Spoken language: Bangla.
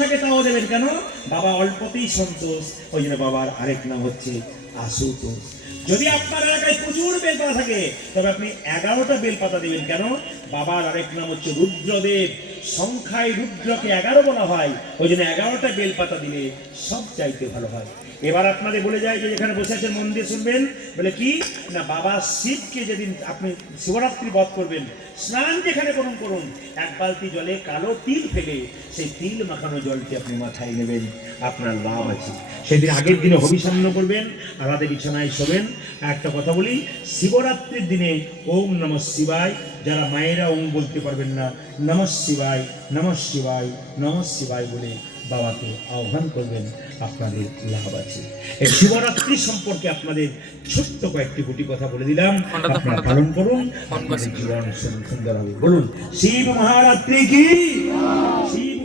থাকে তাও দেবেন। কেন? বাবা অল্পতেই সন্তোষ, ওই জন্য বাবার আরেক নাম হচ্ছে আশুতোষ। যদি আপনার এলাকায় প্রচুর বেলপাতা থাকে তবে আপনি 11টা বেলপাতা দেবেন। কেন? বাবার আরেক নাম হচ্ছে রুদ্রদেব, সংখ্যায় রুদ্রকে 11 বলা হয়, ওই জন্য 11টা বেলপাতা দিলে সব চাইতে ভালো হয়। এবার আপনাদের বলে যায় যে যেখানে বসে আছেন মন দিয়ে শুনবেন, বলে কি না, বাবা শিবকে যেদিন আপনি শিবরাত্রি বধ করবেন, স্নান যেখানে করুন করুন, এক বালতি জলে কালো তিল ফেলে সেই তিল মাখানো জলটি আপনি মাথায় নেবেন, আপনার লাভ আছে। সেদিন আগের দিনে হবিষান্ন করবেন, আলাদা বিছানায় শোবেন। একটা কথা বলি, শিবরাত্রির দিনে ওম নমঃ শিবায়, যারা মায়েরা ওম বলতে পারবেন না, নমঃ শিবায় নমঃ শিবায় নমঃ শিবায় বলে বাবাকে আহ্বান করবেন, আপনাদের লাভ আছে। এই শিবরাত্রি সম্পর্কে আপনাদের ছোট্ট কয়েকটি গুটি কথা বলে দিলাম, আপনারা পালন করুন, আপনাদের জীবন সুন্দর হবে। বলুন শিব মহারাত্রি কি? শিব